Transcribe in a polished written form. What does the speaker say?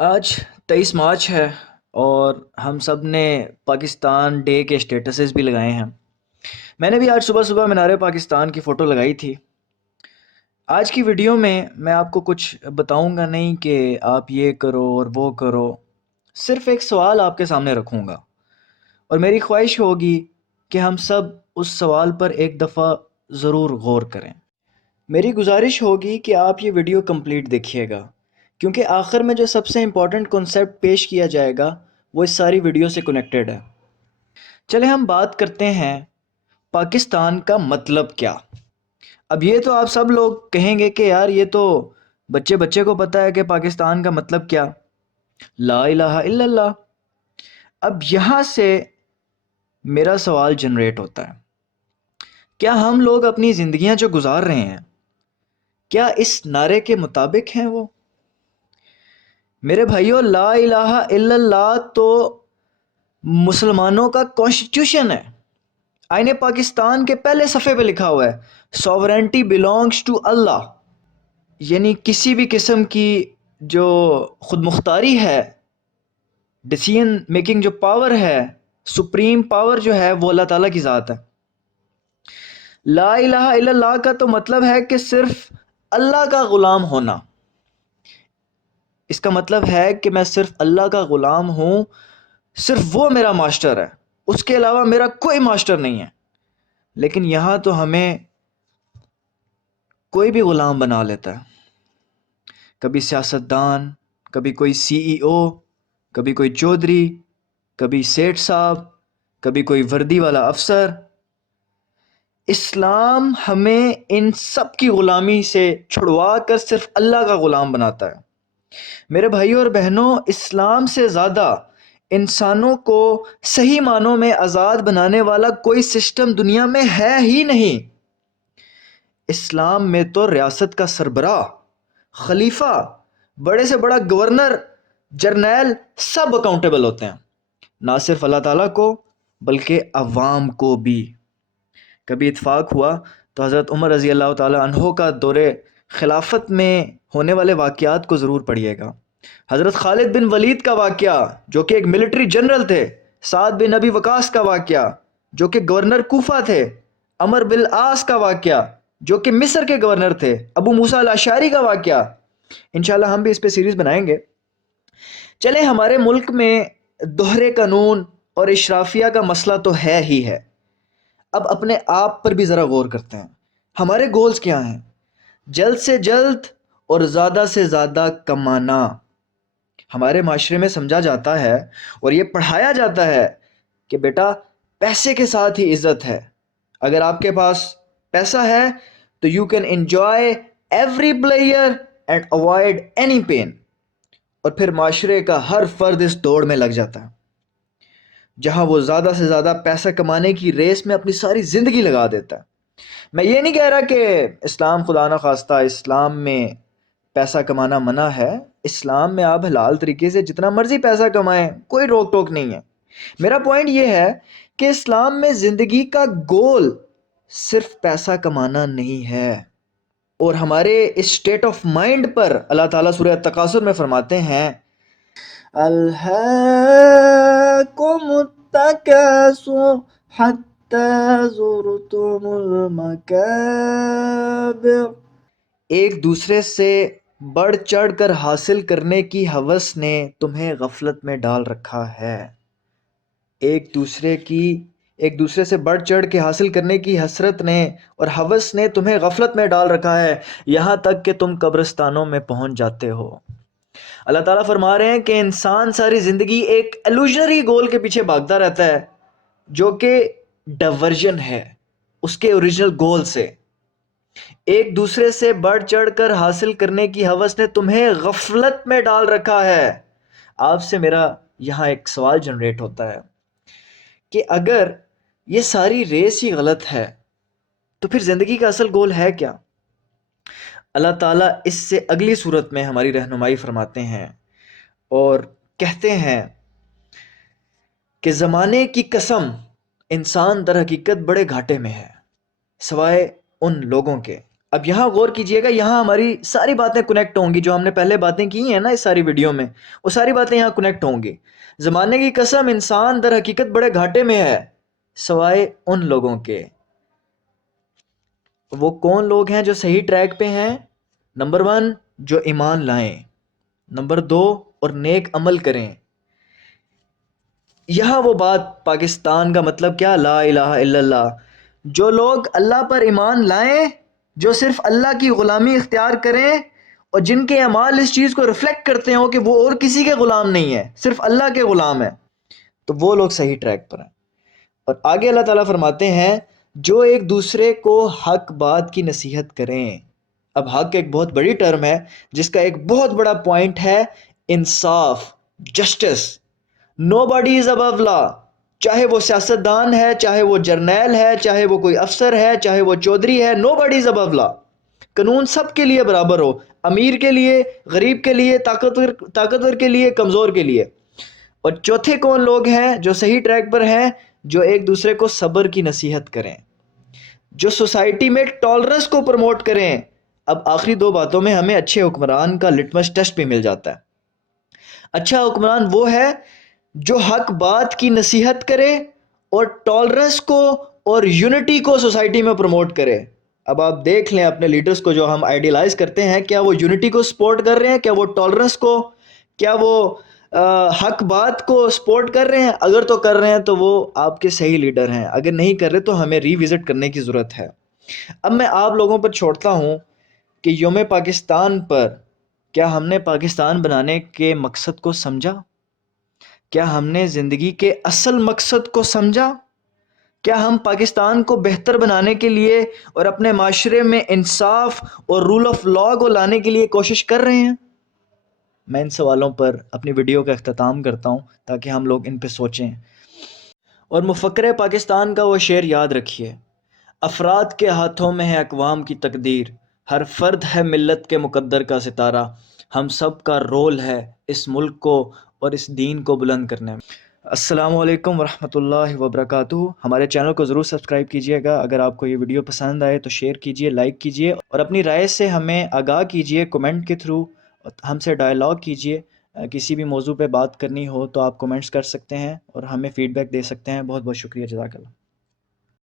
آج 23 مارچ ہے اور ہم سب نے پاکستان ڈے کے اسٹیٹسز بھی لگائے ہیں۔ میں نے بھی آج صبح صبح مینار پاکستان کی فوٹو لگائی تھی۔ آج کی ویڈیو میں آپ کو کچھ بتاؤں گا نہیں کہ آپ یہ کرو اور وہ کرو، صرف ایک سوال آپ کے سامنے رکھوں گا اور میری خواہش ہوگی کہ ہم سب اس سوال پر ایک دفعہ ضرور غور کریں۔ میری گزارش ہوگی کہ آپ یہ ویڈیو کمپلیٹ دیکھیے گا، کیونکہ آخر میں جو سب سے امپورٹنٹ کنسیپٹ پیش کیا جائے گا وہ اس ساری ویڈیو سے کنیکٹڈ ہے۔ چلے ہم بات کرتے ہیں پاکستان کا مطلب کیا۔ اب یہ تو آپ سب لوگ کہیں گے کہ یار یہ تو بچے بچے کو پتہ ہے کہ پاکستان کا مطلب کیا، لا الہ الا اللہ۔ اب یہاں سے میرا سوال جنریٹ ہوتا ہے، کیا ہم لوگ اپنی زندگیاں جو گزار رہے ہیں کیا اس نعرے کے مطابق ہیں وہ؟ میرے بھائیو، لا الہ الا اللہ تو مسلمانوں کا کانسٹیٹیوشن ہے۔ آئین پاکستان کے پہلے صفحے پہ لکھا ہوا ہے سوورینٹی بلونگس ٹو اللہ، یعنی کسی بھی قسم کی جو خود مختاری ہے، ڈیسیژن میکنگ جو پاور ہے، سپریم پاور جو ہے وہ اللہ تعالیٰ کی ذات ہے۔ لا الہ الا اللہ کا تو مطلب ہے کہ صرف اللہ کا غلام ہونا۔ اس کا مطلب ہے کہ میں صرف اللہ کا غلام ہوں، صرف وہ میرا ماسٹر ہے، اس کے علاوہ میرا کوئی ماسٹر نہیں ہے۔ لیکن یہاں تو ہمیں کوئی بھی غلام بنا لیتا ہے، کبھی سیاستدان، کبھی کوئی سی ای او، کبھی کوئی چودھری، کبھی سیٹھ صاحب، کبھی کوئی وردی والا افسر۔ اسلام ہمیں ان سب کی غلامی سے چھڑوا کر صرف اللہ کا غلام بناتا ہے۔ میرے بھائیوں اور بہنوں، اسلام سے زیادہ انسانوں کو صحیح معنوں میں آزاد بنانے والا کوئی سسٹم دنیا میں ہے ہی نہیں۔ اسلام میں تو ریاست کا سربراہ، خلیفہ، بڑے سے بڑا گورنر، جرنیل سب اکاؤنٹیبل ہوتے ہیں، نہ صرف اللہ تعالیٰ کو بلکہ عوام کو بھی۔ کبھی اتفاق ہوا تو حضرت عمر رضی اللہ تعالیٰ عنہ کا دور خلافت میں ہونے والے واقعات کو ضرور پڑھیے گا۔ حضرت خالد بن ولید کا واقعہ جو کہ ایک ملٹری جنرل تھے، سعد بن ابی وقاص کا واقعہ جو کہ گورنر کوفہ تھے، عمر بن العاص کا واقعہ جو کہ مصر کے گورنر تھے، ابو موسیٰ الاشعری کا واقعہ۔ انشاءاللہ ہم بھی اس پہ سیریز بنائیں گے۔ چلے ہمارے ملک میں دوہرے قانون اور اشرافیہ کا مسئلہ تو ہے ہی ہے، اب اپنے آپ پر بھی ذرا غور کرتے ہیں۔ ہمارے گولز کیا ہیں؟ جلد سے جلد اور زیادہ سے زیادہ کمانا۔ ہمارے معاشرے میں سمجھا جاتا ہے اور یہ پڑھایا جاتا ہے کہ بیٹا پیسے کے ساتھ ہی عزت ہے، اگر آپ کے پاس پیسہ ہے تو you can enjoy every player and avoid any pain, اور پھر معاشرے کا ہر فرد اس دوڑ میں لگ جاتا ہے جہاں وہ زیادہ سے زیادہ پیسہ کمانے کی ریس میں اپنی ساری زندگی لگا دیتا ہے۔ میں یہ نہیں کہہ رہا کہ اسلام خدا نہ خواستہ اسلام میں پیسہ کمانا منع ہے، اسلام میں آپ حلال طریقے سے جتنا مرضی پیسہ کمائیں، کوئی روک ٹوک نہیں ہے۔ میرا پوائنٹ یہ ہے کہ اسلام میں زندگی کا گول صرف پیسہ کمانا نہیں ہے، اور ہمارے اس اسٹیٹ آف مائنڈ پر اللہ تعالیٰ سورہ التکاثر میں فرماتے ہیں الہاکم التکاثر حتی زرتم المقابر، ایک دوسرے سے بڑھ چڑھ کر حاصل کرنے کی ہوس نے تمہیں غفلت میں ڈال رکھا ہے۔ ایک دوسرے سے بڑھ چڑھ کے حاصل کرنے کی حسرت نے اور ہوس نے تمہیں غفلت میں ڈال رکھا ہے، یہاں تک کہ تم قبرستانوں میں پہنچ جاتے ہو۔ اللہ تعالیٰ فرما رہے ہیں کہ انسان ساری زندگی ایک ایلوژنری گول کے پیچھے بھاگتا رہتا ہے جو کہ ڈائیورژن ہے اس کے اوریجنل گول سے۔ ایک دوسرے سے بڑھ چڑھ کر حاصل کرنے کی ہوس نے تمہیں غفلت میں ڈال رکھا ہے۔ آپ سے میرا یہاں ایک سوال جنریٹ ہوتا ہے کہ اگر یہ ساری ریس ہی غلط ہے تو پھر زندگی کا اصل گول ہے کیا؟ اللہ تعالیٰ اس سے اگلی صورت میں ہماری رہنمائی فرماتے ہیں اور کہتے ہیں کہ زمانے کی قسم، انسان در حقیقت بڑے گھاٹے میں ہے سوائے ان لوگوں کے اب یہاں غور کیجئے گا، یہاں ہماری ساری باتیں کنیکٹ ہوں گی، جو ہم نے پہلے باتیں کی ہیں نا اس ساری ویڈیو میں، وہ ساری باتیں یہاں کنیکٹ ہوں گی۔ زمانے کی قسم، انسان در حقیقت بڑے گھاٹے میں ہے سوائے ان لوگوں کے۔ وہ کون لوگ ہیں جو صحیح ٹریک پہ ہیں؟ نمبر 1، جو ایمان لائیں، نمبر 2، اور نیک عمل کریں۔ یہاں وہ بات، پاکستان کا مطلب کیا؟ لا الہ الا اللہ۔ جو لوگ اللہ پر ایمان لائیں، جو صرف اللہ کی غلامی اختیار کریں، اور جن کے اعمال اس چیز کو ریفلیکٹ کرتے ہوں کہ وہ اور کسی کے غلام نہیں ہے، صرف اللہ کے غلام ہیں، تو وہ لوگ صحیح ٹریک پر ہیں۔ اور آگے اللہ تعالیٰ فرماتے ہیں جو ایک دوسرے کو حق بات کی نصیحت کریں۔ اب حق ایک بہت بڑی ٹرم ہے جس کا ایک بہت بڑا پوائنٹ ہے انصاف، جسٹس۔ نو باڈی از ابو لا، چاہے وہ سیاستدان ہے، چاہے وہ جرنیل ہے، چاہے وہ کوئی افسر ہے، چاہے وہ چودھری ہے، نو باڈی از ابو لا۔ قانون سب کے لیے برابر ہو، امیر کے لیے، غریب کے لیے، طاقتور کے لیے، کمزور کے لیے۔ اور چوتھے کون لوگ ہیں جو صحیح ٹریک پر ہیں؟ جو ایک دوسرے کو صبر کی نصیحت کریں، جو سوسائٹی میں ٹالرنس کو پروموٹ کریں۔ اب آخری دو باتوں میں ہمیں اچھے حکمران کا لٹمس ٹیسٹ بھی مل جاتا ہے۔ اچھا حکمران وہ ہے جو حق بات کی نصیحت کرے اور ٹالرنس کو اور یونٹی کو سوسائٹی میں پروموٹ کرے۔ اب آپ دیکھ لیں اپنے لیڈرز کو جو ہم آئیڈیلائز کرتے ہیں، کیا وہ یونٹی کو سپورٹ کر رہے ہیں؟ کیا وہ ٹالرنس کو، کیا وہ حق بات کو سپورٹ کر رہے ہیں؟ اگر تو کر رہے ہیں تو وہ آپ کے صحیح لیڈر ہیں، اگر نہیں کر رہے تو ہمیں ری وزٹ کرنے کی ضرورت ہے۔ اب میں آپ لوگوں پر چھوڑتا ہوں کہ یوم پاکستان پر کیا ہم نے پاکستان بنانے کے مقصد کو سمجھا؟ کیا ہم نے زندگی کے اصل مقصد کو سمجھا؟ کیا ہم پاکستان کو بہتر بنانے کے لیے اور اپنے معاشرے میں انصاف اور رول آف لا کو لانے کے لیے کوشش کر رہے ہیں؟ میں ان سوالوں پر اپنی ویڈیو کا اختتام کرتا ہوں تاکہ ہم لوگ ان پہ سوچیں۔ اور مفکر پاکستان کا وہ شعر یاد رکھیے، افراد کے ہاتھوں میں ہے اقوام کی تقدیر، ہر فرد ہے ملت کے مقدر کا ستارہ، ہم سب کا رول ہے اس ملک کو اور اس دین کو بلند کرنے میں۔ السلام علیکم ورحمۃ اللہ وبرکاتہ۔ ہمارے چینل کو ضرور سبسکرائب کیجیے گا۔ اگر آپ کو یہ ویڈیو پسند آئے تو شیئر کیجیے، لائک کیجیے، اور اپنی رائے سے ہمیں آگاہ کیجیے کمنٹ کے تھرو، ہم سے ڈائلاگ کیجیے۔ کسی بھی موضوع پہ بات کرنی ہو تو آپ کمنٹس کر سکتے ہیں اور ہمیں فیڈ بیک دے سکتے ہیں۔ بہت بہت شکریہ، جزاک اللہ۔